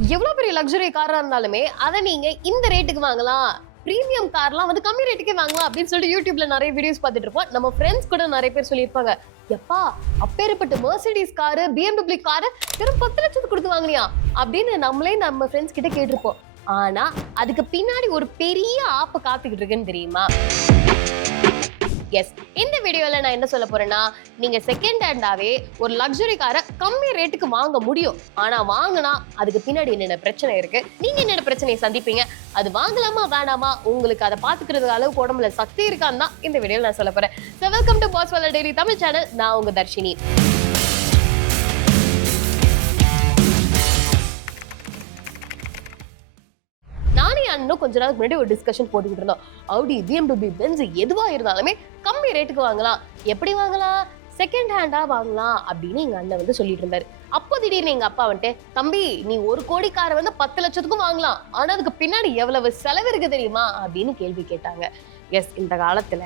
எவ்வளவு பெரிய லக்ஸுரி காரா இருந்தாலுமே அதை நீங்க இந்த ரேட்டுக்கு வாங்கலாம், பிரீமியம் கார்லாம் வந்து கம்மி ரேட்டுக்கே வாங்கலாம் அப்படின்னு சொல்லிட்டு யூடியூப்ல நிறைய வீடியோஸ் பார்த்துட்டு இருப்போம். நம்ம ஃப்ரெண்ட்ஸ் கூட நிறைய பேர் சொல்லியிருப்பாங்க, எப்பா அப்பேற்பட்ட மெர்சிடிஸ் காரு BMW காரு வெறும் 10 லட்சத்துக்கு கொடுத்து வாங்கினியா அப்படின்னு நம்மளே நம்ம ஃப்ரெண்ட்ஸ் கிட்ட கேட்டிருப்போம். ஆனா அதுக்கு பின்னாடி ஒரு பெரிய ஆப்பு காத்துக்கிட்டு இருக்குன்னு தெரியுமா? எஸ், இந்த வீடியோல நான் என்ன சொல்ல போறேன்னா, நீங்க செகண்ட் ஹேண்டாவே ஒரு லக்ஸுரி காரை கம்மி ரேட்டுக்கு வாங்க முடியும். ஆனா வாங்கினா அதுக்கு பின்னாடி என்னென்ன பிரச்சனை இருக்கு, நீங்க என்னென்ன பிரச்சனையை சந்திப்பீங்க, அது வாங்கலாமா வேணாமா, உங்களுக்கு அதை பாத்துக்கிறது அளவுக்கு உடம்புல சக்தி இருக்கான்னு தான் இந்த வீடியோல நான் சொல்ல போறேன். So welcome to pass Vela daily Tamil channel. நான் உங்க தர்ஷினி. இன்னும் கொஞ்ச நாளுக்கு முன்னாடி ஒரு டிஸ்கஷன் போட்டுக்கிட்டு இருந்தோம். Audi, BMW, Benz எதுவா இருந்தாலுமே கம்மி ரேட்டுக்கு வாங்கலாம். எப்படி வாங்கலாம்? செகண்ட் ஹேண்டா வாங்கலாம் அப்படின்னு எங்க அண்ணன் வந்து சொல்லிட்டு இருந்தாரு. அப்போ திடீர்னு எங்க அப்பா வந்துட்டு, தம்பி நீ 1 கோடி காரை வந்து 10 லட்சத்துக்கும் வாங்கலாம், ஆனா அதுக்கு பின்னாடி எவ்வளவு செலவு இருக்கு தெரியுமா அப்படின்னு கேள்வி கேட்டாங்க. எஸ், இந்த காலத்துல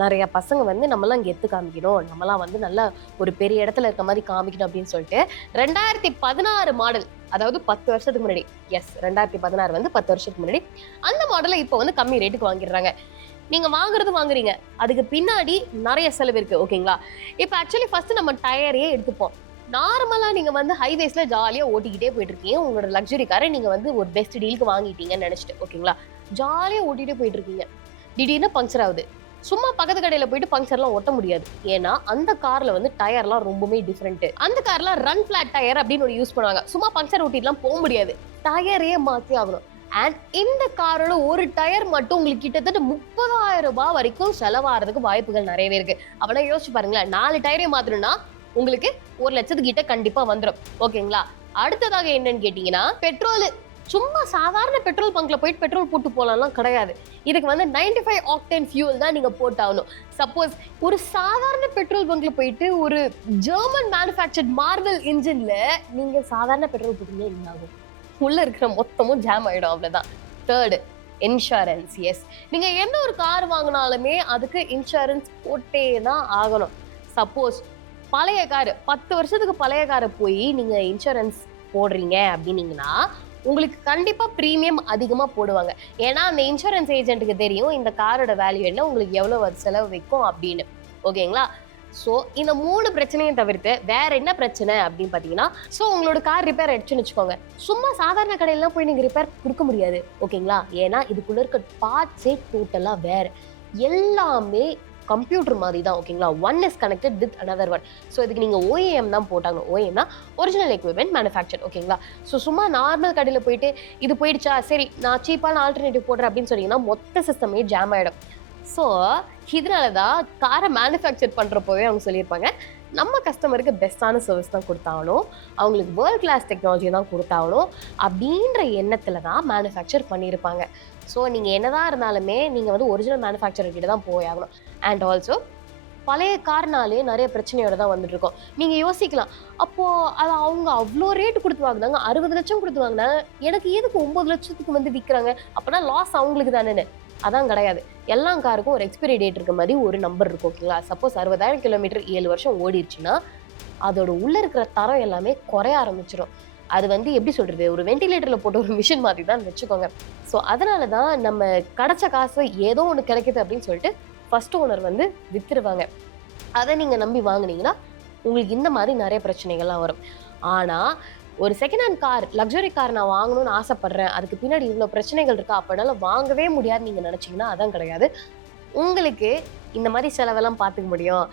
நிறைய பசங்க வந்து நம்மளாம் கெத்து காமிக்கணும், நம்மளாம் வந்து நல்ல ஒரு பெரிய இடத்துல இருக்க மாதிரி காமிக்கணும் அப்படின்னு சொல்லிட்டு 2016 மாடல், அதாவது 10 வருஷத்துக்கு முன்னாடி, எஸ் 2016 வந்து 10 வருஷத்துக்கு முன்னாடி அந்த மாடலை இப்போ வந்து கம்மி ரேட்டுக்கு வாங்கிடுறாங்க. நீங்க வாங்குறீங்க, அதுக்கு பின்னாடி நிறைய செலவு இருக்கு. ஓகேங்களா? இப்போ ஆக்சுவலி ஃபர்ஸ்ட் நம்ம டயரையே எடுத்துப்போம். நார்மலா நீங்க வந்து ஹைவேஸ்ல ஜாலியா ஓட்டிக்கிட்டே போயிட்டு இருக்கீங்க, உங்களோட லக்ஸுரி காரை நீங்க வந்து ஒரு பெஸ்ட் டீலுக்கு வாங்கிட்டீங்கன்னு நினைச்சிட்டு, ஓகேங்களா, ஜாலியா ஓட்டிட்டே போயிட்டு இருக்கீங்க. திடீர்னு பங்க்சர் ஆகுது. சும்மா பக்கத்து கடையில போயிட்டு பங்க்சர்லாம் ஒட்ட முடியாது. ஏன்னா அந்த கார்ல வந்து டயர்லாம் ரொம்பவே டிஃப்ரெண்ட். அந்த கார்ல ரன் பிளாட் டயர் அப்படின்னு ஒரு யூஸ் பண்ணுவாங்க. சும்மா பங்க்சர் ஓட்டிட்டுலாம் போக முடியாது, டயரே மாத்தி ஆகணும். அண்ட் இந்த காரோட ஒரு டயர் மட்டும் உங்களுக்கு கிட்டத்தட்ட 30,000 ரூபாய் வரைக்கும் செலவாகிறதுக்கு வாய்ப்புகள் நிறையவே இருக்கு. அவனா யோசிச்சு பாருங்களேன், 4 டயரே மாத்தணும்னா உங்களுக்கு 1 லட்சத்துக்கிட்ட கண்டிப்பா வந்துடும். ஓகேங்களா? அடுத்ததாக என்னன்னு கேட்டீங்கன்னா, பெட்ரோல். சும்மா சாதாரண பெட்ரோல் பங்க்ல போயிட்டு பெட்ரோல் போட்டு போலாம்லாம் கிடையாது. இதுக்கு வந்து 95 ஆக்டேன் ஃபியூல் தான் நீங்க போட்டாகணும். சப்போஸ் ஒரு சாதாரண பெட்ரோல் பங்க்ல போயிட்டு ஒரு ஜெர்மன் மேனுஃபேக்சர்ட் மார்வல் இன்ஜின்ல நீங்க சாதாரண பெட்ரோல் போட்டீங்க, என்ன ஆகும்? உள்ள இருக்கிற மொத்தமும் ஜாம் ஆயிடும், அவ்வளவுதான். Third, insurance. எஸ், நீங்க எந்த ஒரு கார் வாங்கினாலுமே அதுக்கு இன்சூரன்ஸ் போட்டே தான் ஆகணும். சப்போஸ் பழைய கார், 10 வருஷத்துக்கு பழைய காரை போய் நீங்க இன்சூரன்ஸ் போடுறீங்க அப்படின்னீங்கன்னா உங்களுக்கு கண்டிப்பா பிரீமியம் அதிகமா போடுவாங்க. ஏன்னா அந்த இன்சூரன்ஸ் ஏஜென்ட்டுக்கு தெரியும் இந்த காரோட வேல்யூ என்ன, உங்களுக்கு எவ்வளவு செலவு வைக்கும் அப்படின்னு. ஓகேங்களா? ஸோ இந்த 3 பிரச்சனையும் தவிர்த்து வேற என்ன பிரச்சனை அப்படின்னு பார்த்தீங்கன்னா, ஸோ உங்களோட கார் ரிப்பேர் ஆயிடுச்சுன்னு வச்சுக்கோங்க, சும்மா சாதாரண கடையிலாம் போய் நீங்கள் ரிப்பேர் கொடுக்க முடியாது. ஓகேங்களா? ஏன்னா இதுக்குள்ள இருக்க பார்ட்ஸே டோட்டலாக வேற, எல்லாமே கம்ப்யூட்டர் மாதிரி தான். ஓகேங்களா? One is connected with another one. So இதுக்கு நீங்கள் OEM தான் போட்டாங்க. OEMனா ஒரிஜினல் எக்யூப்மெண்ட் மேனுஃபேக்சர். ஓகேங்களா? ஸோ சும்மா நார்மல் கடையில் போயிட்டு இது போயிடுச்சா, சரி நான் சீப்பான ஆல்டர்னேட்டிவ் போடுறேன் அப்படின்னு சொன்னீங்கன்னா மொத்த சிஸ்டமே ஜாம் ஆகிடும். ஸோ இதனால தான் காரை மேனுஃபேக்சர் பண்ணுறப்போவே அவங்க சொல்லியிருப்பாங்க, நம்ம கஸ்டமருக்கு பெஸ்ட்டான சர்வீஸ் தான் கொடுத்தாகணும், அவங்களுக்கு வேர்ல்ட் கிளாஸ் டெக்னாலஜி தான் கொடுத்தாகணும் அப்படின்ற எண்ணத்தில் தான் மேனுஃபேக்சர் பண்ணியிருப்பாங்க. ஸோ நீங்கள் என்னதான் இருந்தாலுமே நீங்கள் வந்து ஒரிஜினல் மேனுஃபேக்சரர் கிட்ட தான் போய் ஆகணும். அண்ட் ஆல்சோ பழைய கார்னாலே நிறைய பிரச்சனையோட தான் வந்துட்டு இருக்கோம். நீங்கள் யோசிக்கலாம், அப்போது அது அவங்க அவ்வளோ ரேட்டு கொடுத்து வாங்கினாங்க, 60 லட்சம் கொடுத்து வாங்கினாங்க, எனக்கு எதுக்கு 9 லட்சத்துக்கு வந்து விற்கிறாங்க, அப்போனா லாஸ் அவங்களுக்கு தானேன்னு. அதான் கிடையாது. எல்லா காருக்கும் ஒரு எக்ஸ்பைரி டேட் இருக்க மாதிரி ஒரு நம்பர் இருக்கும். ஓகேங்களா? சப்போஸ் 60,000 கிலோமீட்டர் 7 வருஷம் ஓடிடுச்சுன்னா அதோட உள்ள இருக்கிற தரம் எல்லாமே குறைய ஆரம்பிச்சிடும். அது வந்து எப்படி சொல்றது, ஒரு வெண்டிலேட்டர்ல போட்ட ஒரு மிஷின் மாதிரி தான் வச்சுக்கோங்க. ஸோ அதனால தான் நம்ம கிடைச்ச காசு ஏதோ ஒன்று கிடைக்குது அப்படின்னு சொல்லிட்டு ஃபர்ஸ்ட் ஓனர் வந்து வித்துருவாங்க. அதை நீங்க நம்பி வாங்கினீங்கன்னா உங்களுக்கு இந்த மாதிரி நிறைய பிரச்சனைகள்லாம் வரும். ஆனா ஒரு second hand car, luxury car நான் வாங்கணும்னு ஆசைப்படுறேன், அதுக்கு பின்னாடி இவ்வளோ பிரச்சனைகள் இருக்கா, அப்படினால வாங்கவே முடியாது நீங்கள் நினச்சிங்கன்னா அதான் கிடையாது. உங்களுக்கு இந்த மாதிரி செலவெல்லாம் பார்த்துக்க முடியும்,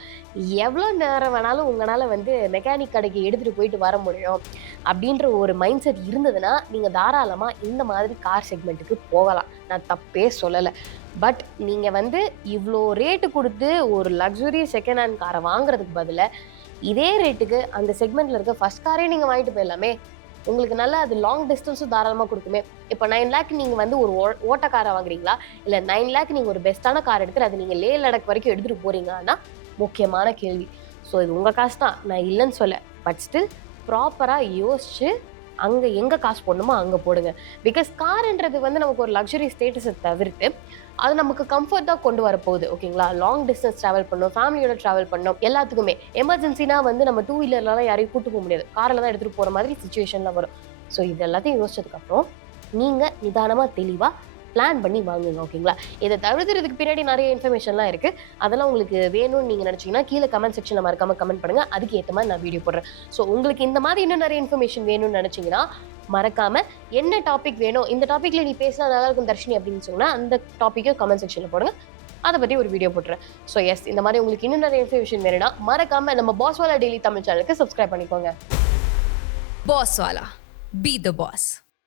எவ்வளோ நேரம் வேணாலும் உங்களால் வந்து மெக்கானிக் கடைக்கு எடுத்துகிட்டு போயிட்டு வர முடியும் அப்படின்ற ஒரு மைண்ட் செட் இருந்ததுன்னா நீங்கள் தாராளமாக இந்த மாதிரி கார் செக்மெண்ட்டுக்கு போகலாம். நான் தப்பே சொல்லலை. பட் நீங்கள் வந்து இவ்வளோ ரேட்டு கொடுத்து ஒரு லக்ஸுரி செகண்ட் ஹேண்ட் காரை வாங்குறதுக்கு பதிலாக இதே ரேட்டுக்கு அந்த செக்மெண்ட்ல இருக்க ஃபர்ஸ்ட் காரே நீங்க வாங்கிட்டு போயிடலாமே, உங்களுக்கு நல்லா அது லாங் டிஸ்டன்ஸும் தாராளமாக கொடுக்குமே. இப்போ 9 லேக் நீங்கள் வந்து ஒரு ஓட்ட காரை வாங்குறீங்களா, இல்லை 9 லேக் நீங்கள் ஒரு பெஸ்ட்டான கார் எடுத்துட்டு அது நீங்கள் லே லடாக் வரைக்கும் எடுத்துகிட்டு போறீங்கன்னா முக்கியமான கேள்வி. ஸோ இது உங்கள் காசு தான், நான் இல்லைன்னு சொல்ல. பட் ஸ்டில் ப்ராப்பராக யோசிச்சு அங்கே எங்கே காசு போடணுமோ அங்கே போடுங்க. பிகாஸ் கார்ன்றது வந்து நமக்கு ஒரு லக்ஸுரி ஸ்டேட்டஸை தவிர்த்து அது நமக்கு கம்ஃபர்ட் தான் கொண்டு வரப்போகுது. ஓகேங்களா? லாங் டிஸ்டன்ஸ் ட்ராவல் பண்ணணும், ஃபேமிலியோட ட்ராவல் பண்ணணும், எல்லாத்துக்குமே. எமர்ஜென்சினா வந்து நம்ம 2 வீலர்லாம் யாரையும் கூட்டு போக முடியாது, காரில் தான் எடுத்துகிட்டு போகிற மாதிரி சுச்சுவேஷன்லாம் வரும். ஸோ இது எல்லாத்தையும் யோசிச்சதுக்கப்புறம் நீங்கள் நிதானமாக தெளிவாக பிளான் பண்ணி வாங்குங்க. ஓகேங்களா? இதை தவிர்த்துறதுக்கு பின்னாடி நிறைய இன்ஃபர்மேஷன்லாம் இருக்குது. அதெல்லாம் உங்களுக்கு வேணும்னு நீங்கள் நினச்சிங்கன்னா கீழே கமெண்ட் செக்ஷனில் மறக்காமல் கமெண்ட் பண்ணுங்கள். அதுக்கு ஏற்ற மாதிரி நான் வீடியோ போடுறேன். ஸோ உங்களுக்கு இந்த மாதிரி இன்னும் நிறைய இன்ஃபர்மேஷன் வேணும்னு நினச்சிங்கன்னா மறக்காமல் என்ன டாபிக் வேணும், இந்த டாப்பிக்கில் நீ பேசினா நல்லா இருக்கும் தர்ஷினி அப்படின்னு சொன்னால் அந்த டாப்பிக்கும் கமெண்ட் செக்ஷனில் போடுங்க. அதை பற்றி ஒரு வீடியோ போட்டுறேன். ஸோ எஸ், இந்த மாதிரி உங்களுக்கு இன்னும் நிறைய இன்ஃபர்மேஷன் வேணும்னா மறக்காமல் நம்ம பாஸ்வாலா டெய்லி தமிழ் சேனலுக்கு சப்ஸ்கிரைப் பண்ணிக்கோங்க. Bosswala. Be the boss.